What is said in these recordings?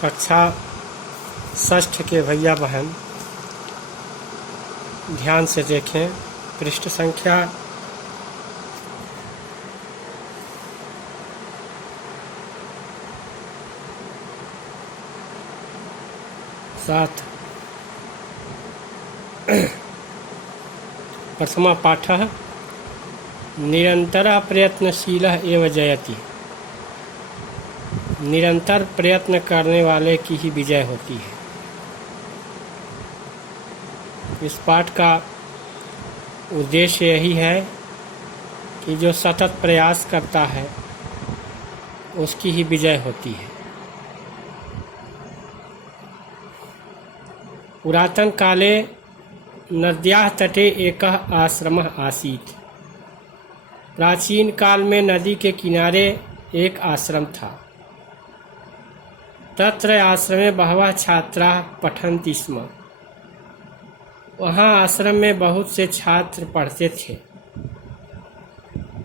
कक्षा षष्ठ के भैया बहन ध्यान से देखें। पृष्ठ संख्या 7। प्रथमा पाठः निरंतरः प्रयत्नशीलः एव जयति। निरंतर प्रयत्न करने वाले की ही विजय होती है। इस पाठ का उद्देश्य यही है कि जो सतत प्रयास करता है उसकी ही विजय होती है। पुरातन काले नद्याः तटे एकः आश्रमः आसीत्। प्राचीन काल में नदी के किनारे एक आश्रम था। तत्र आश्रमे बहवः छात्राः पठन्ति स्म। वहाँ आश्रम में बहुत से छात्र पढ़ते थे।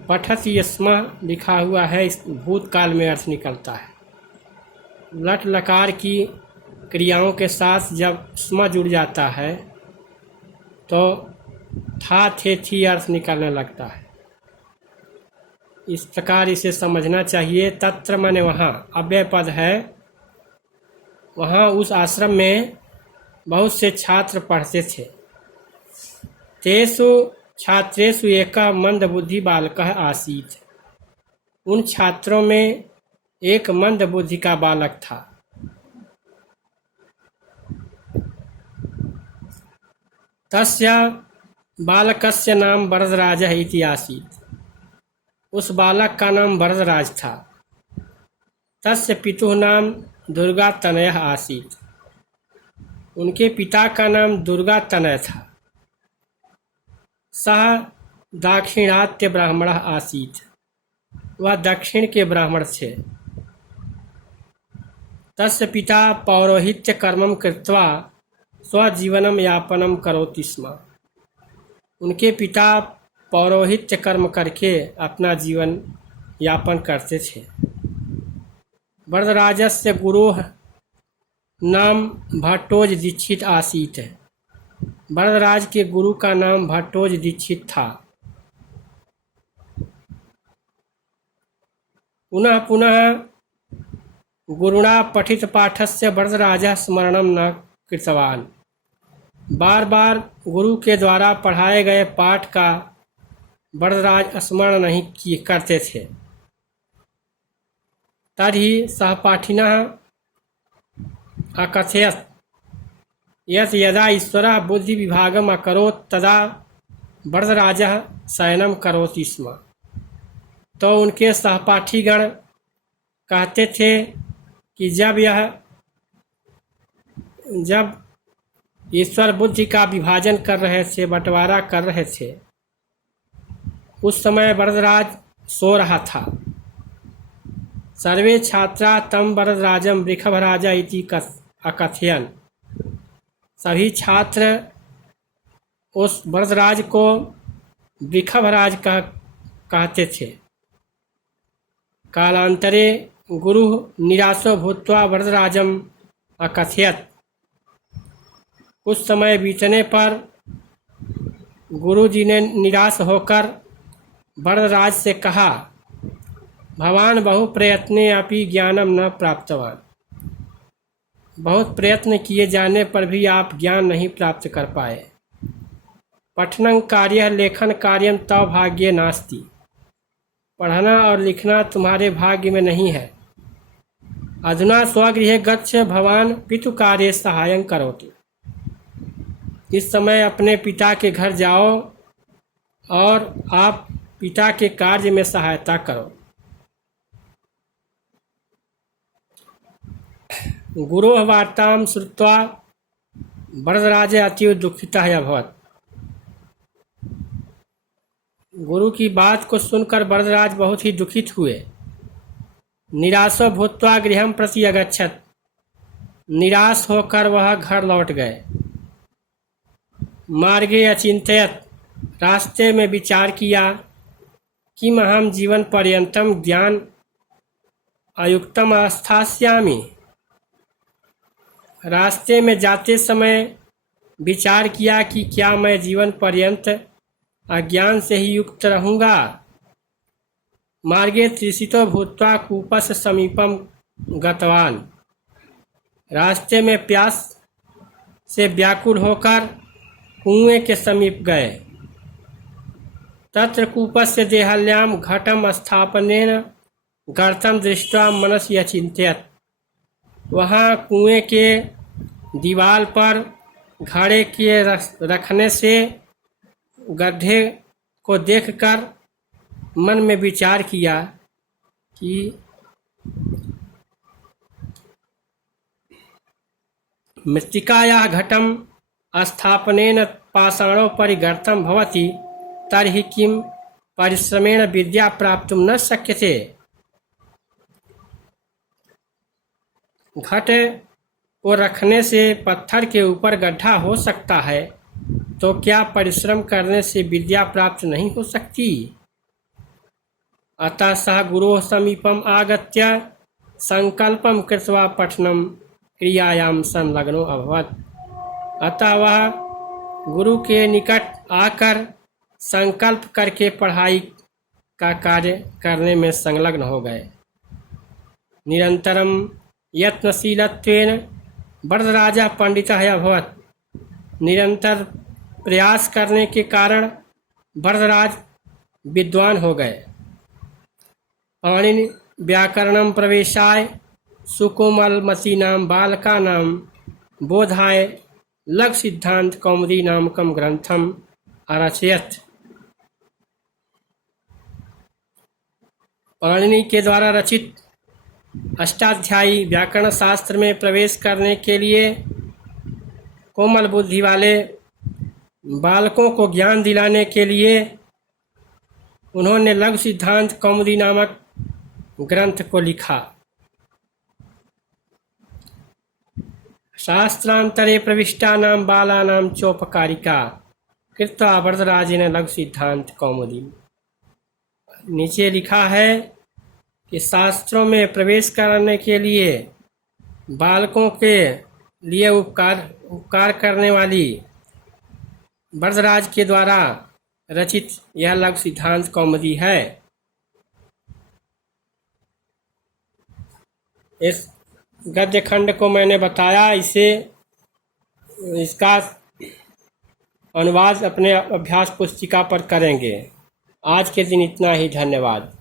पठति स्म लिखा हुआ है, इस भूतकाल में अर्थ निकलता है। लट लकार की क्रियाओं के साथ जब स्म जुड़ जाता है तो था थे थी अर्थ निकलने लगता है। इस प्रकार इसे समझना चाहिए। तत्र माने वहाँ, अव्यय पद है। वहाँ उस आश्रम में बहुत से छात्र पढ़ते थे। तेषु छात्रेषु एकः मंदबुद्धि बालकः आसीत्। उन छात्रों में एक मंदबुद्धि का बालक था। तस्य बालकस्य नाम वरदराजः इति आसीत्। उस बालक का नाम वरदराज था। तस्य पितुः नाम दुर्गातनयः आसीत्। उनके पिता का नाम दुर्गातनय था। सः दाक्षिणात्य ब्राह्मणः आसीत्। वह दक्षिण के ब्राह्मण थे। तस्य पिता पौरोहित्य कर्मं कृत्वा स्वजीवनं यापनं करोति स्म। उनके पिता पौरोहित्य कर्म करके अपना जीवन यापन करते थे। वरदराजस्य गुरुः नाम भट्टोज दीक्षित आसीत्। वरदराज के गुरु का नाम भट्टोज दीक्षित था। पुनः पुनः गुरुणा पठित पाठस्य वरदराजः स्मरणं न कृतवान्। बार बार गुरु के द्वारा पढ़ाए गए पाठ का वरदराज स्मरण नहीं करते थे। तर्हि सहपाठिनः अकथयत् यत् यदा ईश्वरः बुद्धिविभागम् अकरोत् तदा वरदराजः शयनं करोति स्म। तो उनके सहपाठीगण कहते थे कि जब ईश्वर बुद्धि का विभाजन कर रहे थे, बंटवारा कर रहे थे, उस समय वरदराज सो रहा था। सर्वे छात्रा तम वरदराजम वृषभराजा इति अकथयन्। सभी छात्र उस वरदराज को वृषभराज कहते थे। कालांतरे गुरु निराशो भूत्वा वरदराजम अकथयत्। कुछ समय बीतने पर गुरुजी ने निराश होकर वरदराज से कहा, भवान बहु प्रयत्ने अपि ज्ञानम न प्राप्तवान। बहुत प्रयत्न किए जाने पर भी आप ज्ञान नहीं प्राप्त कर पाए। पठनं कार्यः लेखन कार्यम तव भाग्ये नास्ति। पढ़ना और लिखना तुम्हारे भाग्य में नहीं है। अधुना स्वगृहे गच्छ भवान पितु कार्ये सहायं करोतु। इस समय अपने पिता के घर जाओ और आप पिता के कार्य में सहायता करो। गुरोः वार्तां श्रुत्वा वरदराजः अतीव दुःखितः अभवत्। गुरु की बात को सुनकर वरदराज बहुत ही दुखित हुए। निराशो भूत्वा गृहं प्रति अगच्छत्। निराश होकर वह घर लौट गए। मार्गे अचिंतयत्। रास्ते में विचार किया किम अहं जीवन पर्यंतम ज्ञान अयुक्तम अस्थास्यामि। रास्ते में जाते समय विचार किया कि क्या मैं जीवन पर्यंत अज्ञान से ही युक्त रहूँगा। मार्गे तृषितो भूत्वा कूपस्य समीपम गतवान। रास्ते में प्यास से व्याकुल होकर कुएं के समीप गए। तत्र कूपस्य देहल्याम घटम स्थापनेन गर्तम दृष्ट्वा मनसि अचिंत्यत। वहाँ कुएं के दीवार पर घड़े के रखने से गड्ढे को देखकर मन में विचार किया कि मृत्तिकायाः घटम स्थापनेन पाषाणों परिगर्तम भवति तर्हि किम परिश्रमेण विद्या प्राप्तुम न शक्यते। घट को रखने से पत्थर के ऊपर गड्ढा हो सकता है, तो क्या परिश्रम करने से विद्या प्राप्त नहीं हो सकती। अतः सः गुरोः समीपम आगत्य संकल्पम कृत्वा पठनम क्रियायाम संलग्नो अभवत्। अतः वह गुरु के निकट आकर संकल्प करके पढ़ाई का कार्य करने में संलग्न हो गए। निरंतरम यत्नशीलत्वेन वरदराजा पंडितः अभवत्। निरंतर प्रयास करने के कारण वरदराज विद्वान हो गए। पाणिनि व्याकरणं प्रवेशाय सुकोमलमतीनां बालकानां बोधाय लघु सिद्धांत कौमुदी नामकं ग्रंथम अरचयत्। पाणिनि के द्वारा रचित अष्टाध्यायी व्याकरण शास्त्र में प्रवेश करने के लिए कोमल बुद्धि वाले बालकों को ज्ञान दिलाने के लिए उन्होंने लघु सिद्धांत कौमुदी नामक ग्रंथ को लिखा। शास्त्रांतरे प्रविष्टानां बालानां चोपकारिका कृत्वा वरदराजेन लघु सिद्धांत कौमुदी। नीचे लिखा है कि शास्त्रों में प्रवेश करने के लिए बालकों के लिए उपकार करने वाली वरदराज के द्वारा रचित यह लघु सिद्धांत कौमुदी है। इस गद्य खंड को मैंने बताया, इसका अनुवाद अपने अभ्यास पुस्तिका पर करेंगे। आज के दिन इतना ही, धन्यवाद।